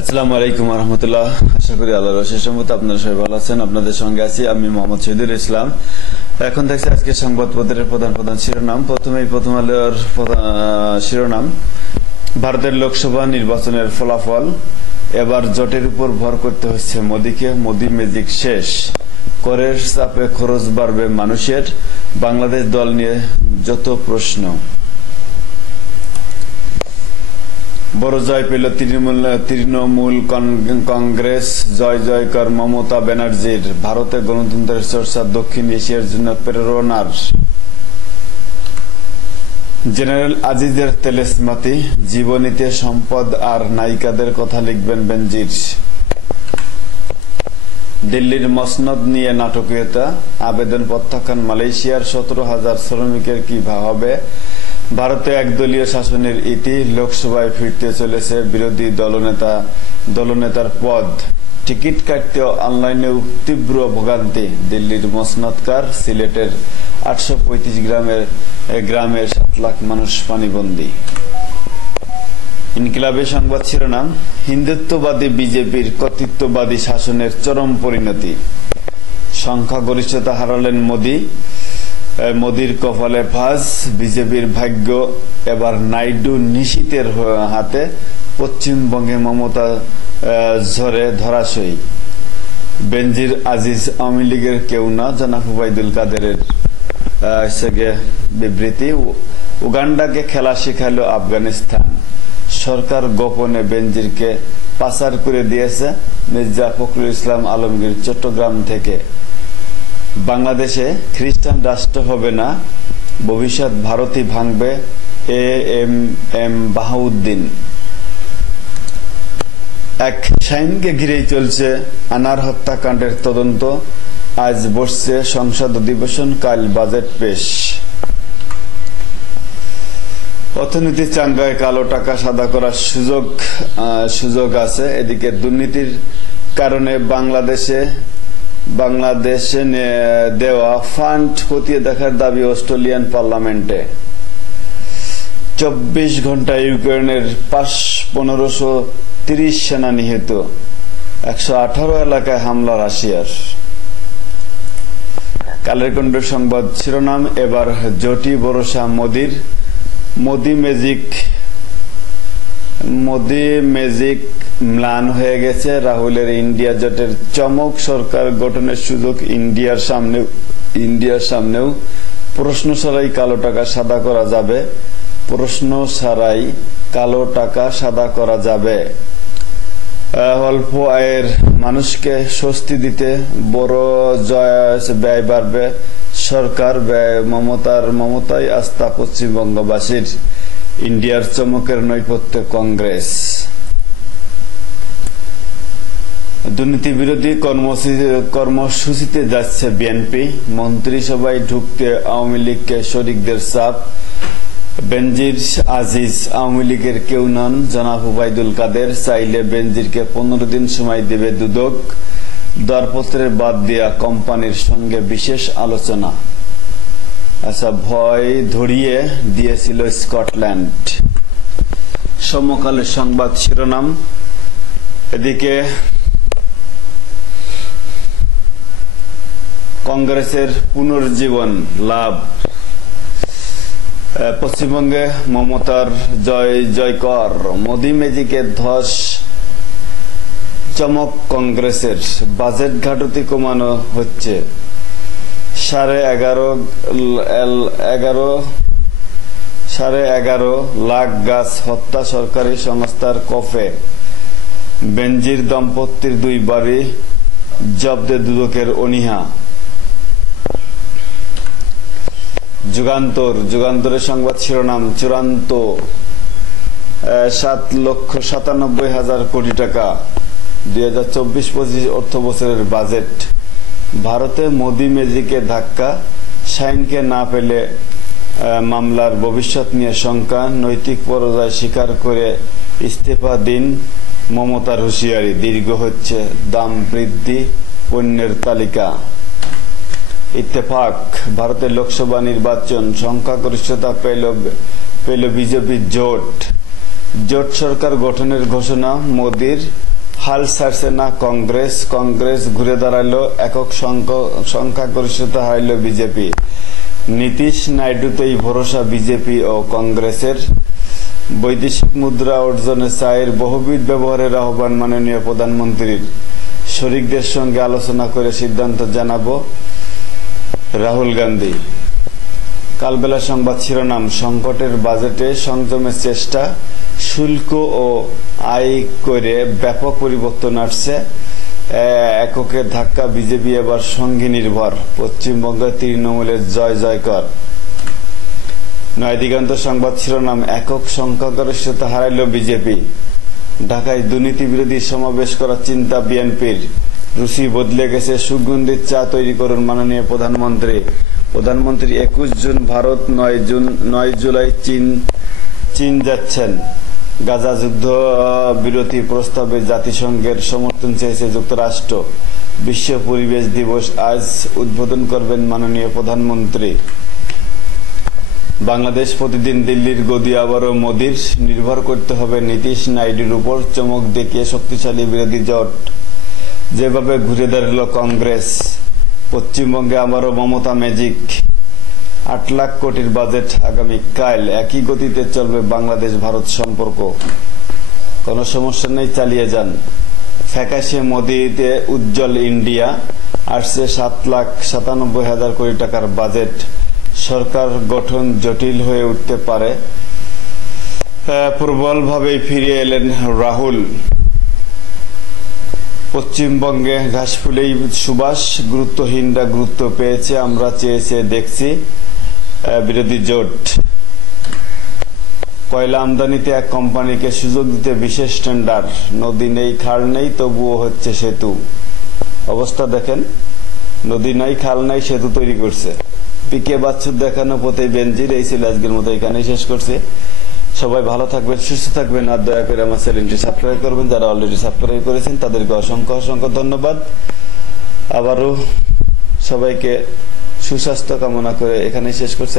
আসসালামু আলাইকুম ওয়া রাহমাতুল্লাহ। আশা করি আল্লাহর অশেষ রহমতে আপনারা সবাই ভালো আছেন। আপনাদের সঙ্গে আছি আমি মোহাম্মদ শহীদুল ইসলাম। এখন দেখছি আজকে সংবাদপত্রের প্রধান শিরোনাম। প্রথমেই প্রথম আলোর শিরোনাম, ভারতের লোকসভা নির্বাচনের ফলাফল, এবার জোটের উপর ভর করতে হচ্ছে মোদিকে, মোদি ম্যাজিক শেষ, করের চাপে খরচ বাড়বে মানুষের, বাংলাদেশ দল নিয়ে যত প্রশ্ন। বড় জয় পেল তৃণমূল কংগ্রেস, জয় জয়কার মমতা ব্যানার্জির, ভারতে গণতন্ত্রের চর্চা দক্ষিণ এশিয়ার জন্য প্রেরণার। জেনারেল আজিজের তেলেসমাতি, জীবনীতে সম্পদ আর নায়িকাদের কথা লিখবেন বেনজির। দিল্লির মসনদ নিয়ে নাটকীয়তা, আবেদন প্রত্যাখ্যান মালয়েশিয়ার, 17,000 শ্রমিকের কি হবে। ভারতে একদলীয় শাসনের ইতি, লোকসভায় ফিরতে চলেছে বিরোধী দলনেতার পদ, টিকিট কাটতে অনলাইনে তীব্র ভোগান্তি, দিল্লির মসনদকার, সিলেটের 835 গ্রামের 7 লাখ মানুষ পানিবন্দী। ইনকিলাবের সংবাদ শিরোনাম, হিন্দুত্ববাদী বিজেপির কর্তৃত্ববাদী শাসনের চরম পরিণতি, সংখ্যাগরিষ্ঠতা হারালেন মোদির কপালে ভাঁজ, বিজেপির ভাগ্য এবার নাইডু নিশীথের হাতে, পশ্চিমবঙ্গে মমতা ঝড়ে ধরাশয়ী, বেনজির আজিজ আওয়ামী লীগের কেউ না, জনাব ওবায়দুল কাদেরের বিবৃতি। উগান্ডাকে খেলা শিখালো আফগানিস্তান, সরকার গোপনে বেনজিরকে পাচার করে দিয়েছে মির্জা ফখরুল ইসলাম আলমগীর চট্টগ্রাম থেকে। বাংলাদেশে খ্রিস্টান রাষ্ট্র হবে না, ভবিষ্যৎ ভারতই ভাঙবে, এএমএম বাহাউদ্দিন। এক শাহীনকে ঘিরেই চলছে আনার হত্যাকাণ্ডের তদন্ত, আজ বসছে সংসদ অধিবেশন, কাল বাজেট পেশ। অর্থনীতি চাঙ্গায় কালো টাকা সাদা করার সুযোগ আছে। এদিকে দুর্নীতির কারণে বাংলাদেশে দেওয়া ফান্ড খতিয়ে দেখার দাবি অস্ট্রেলিয়ান পার্লামেন্টে। 24 ঘন্টায় ইউক্রেনের 1530 সেনা নিহত, 118 এলাকায় হামলা রাশিয়ার। কালের কণ্ঠের সংবাদ শিরোনাম, এবার জোটই ভরসা মোদির, মোদি ম্যাজিক ম্লান হয়ে গেছে। রাহুলের ইন্ডিয়া জোটের চমক, সরকার গঠনের সুযোগ ইন্ডিয়ার সামনেও। প্রশ্ন ছাড়াই কালো টাকা সাদা করা যাবে। অল্প আয়ের মানুষকে স্বস্তি দিতে বড় ব্যয় বাড়বে সরকার, মমতাই আস্থা পশ্চিমবঙ্গবাসীর, ইন্ডিয়ার চমকের নৈপথ্যে কংগ্রেস। দুর্নীতি বিরোধী কর্মসূচিতে যাচ্ছে বিএনপি, মন্ত্রিসভায় ঢুকতে আওয়ামী লীগকে শরিকদের চাপ। বেনজির আজিজ আওয়ামী লীগের কেউ নন, জনাব ওবায়দুল কাদের, চাইলে বেনজিরকে 15 দিন সময় দেবে দুদক। দরপত্রের বাদ দেয়া কোম্পানির সঙ্গে বিশেষ আলোচনা। ভয় ধরিয়ে দিয়েছিল স্কটল্যান্ড। সমকালের সংবাদ শিরোনাম, এদিকে কংগ্রেসের পুনর্জীবন লাভ, পশ্চিমবঙ্গে মমতার জয়কর, মোদি ম্যাজিকের ধস, চমক কংগ্রেসের। বাজেট ঘাটতি কমানো হচ্ছে, 11.5 লাখ গাছ হত্যা সরকারি সংস্থার কফে। বেনজির দম্পতির 2 বাড়ি জব্দে দুদকের অনীহা। যুগান্তরের সংবাদ শিরোনাম, চূড়ান্ত 7,97,000 কোটি টাকা 2024-25 অর্থ বছরের বাজেট। ভারতে মোদি ম্যাজিকে ধাক্কা, শাহীনকে না পেলে মামলার ভবিষ্যৎ নিয়ে শঙ্কা, নৈতিক পরাজয় স্বীকার করে ইস্তফা দিন, মমতার হুঁশিয়ারি, দীর্ঘ হচ্ছে দাম বৃদ্ধি, পণ্যের তালিকা। ইত্তেফাক, ভারতের লোকসভা নির্বাচন, সংখ্যাগরিষ্ঠতা পেল বিজেপি জোট, জোট সরকার গঠনের ঘোষণা মোদির, হাল ছাড়ছে না কংগ্রেস, কংগ্রেস ঘুরে দাঁড়ালো, একক সংখ্যাগরিষ্ঠতা হারাইল বিজেপি। নীতিশ নাইডুতেই ভরসা বিজেপি ও কংগ্রেসের। বৈদেশিক মুদ্রা অর্জনে চায়ের বহুবিধ ব্যবহারের আহ্বান মাননীয় প্রধানমন্ত্রীর। শরিকদের সঙ্গে আলোচনা করে সিদ্ধান্ত জানাবো রাহুল গান্ধী। কালবেলা সংবাদ শিরোনাম, সংকটের বাজেটে সংযমের চেষ্টা, শুল্ক ও আয় করে ব্যাপক পরিবর্তন আসছে, এককের ধাক্কা, বিজেপি এবার সঙ্গী নির্ভর, পশ্চিমবঙ্গে তৃণমূলের জয় জয়কর। নয় দিগন্ত সংবাদ শিরোনাম, একক সংখ্যাগরিষ্ঠতা হারাইল বিজেপি। ঢাকায় দুর্নীতি বিরোধী সমাবেশ করার চিন্তা বিএনপির। রুচি বদলে গেছে, সুগন্ধিত চা তৈরি করুন মাননীয় প্রধানমন্ত্রী। প্রধানমন্ত্রী 21 জুন ভারত, 9 জুলাই চীন যাচ্ছেন। গাজা যুদ্ধ বিরতি প্রস্তাবে জাতিসংঘের সমর্থন চেয়েছে যুক্তরাষ্ট্র। বিশ্ব পরিবেশ দিবস আজ উদ্বোধন করবেন মাননীয় প্রধানমন্ত্রী। বাংলাদেশ প্রতিদিন, দিল্লির গদি আবারও মোদির, নির্ভর করতে হবে নীতিশ নাইডুর উপর, চমক দেখিয়ে শক্তিশালী বিরোধী জোট। যেভাবে ঘুরে দাঁড়াল কংগ্রেস, পশ্চিমবঙ্গে আবারও মমতা ম্যাজিক। 8 লাখ কোটির বাজেট আগামীকাল, একই গতিতে চলবে বাংলাদেশ ভারত সম্পর্ক। কোনো সমস্যা নেই, চালিয়ে যান। ফ্যাকাশে মোদিতে উজ্জ্বল ইন্ডিয়া, আসছে 7,97,000 কোটি টাকার বাজেট। সরকার গঠন জটিল হয়ে উঠতে পারে, প্রবলভাবে ফিরে এলেন রাহুল। পশ্চিমবঙ্গে ঘাসফুলেই সুবাস, গুরুত্বহীনরা গুরুত্ব পেয়েছে, আমরা চেয়েছে দেখছি, বিরোধী জোট। কয়লা আমদানিতে এক কোম্পানিকে সুযোগ দিতে বিশেষ টেন্ডার, নদী নেই খাল নেই তবুও হচ্ছে সেতু। অবস্থা দেখেন, নদী নাই খাল নাই, সেতু তৈরি করছে। পিকে বাচ্চুর দেখানো পথে বেনজির। এই ছিল আজকের মতো, এখানেই শেষ করছি। সবাই ভালো থাকবেন, সুস্থ থাকবেন, আর দয়া করে আমার চ্যানেলটি সাবস্ক্রাইব করবেন। যারা অলরেডি সাবস্ক্রাইব করেছেন তাদেরকে অসংখ্য অসংখ্য ধন্যবাদ। আবারও সবাইকে সুস্বাস্থ্য কামনা করে এখানেই শেষ করছি।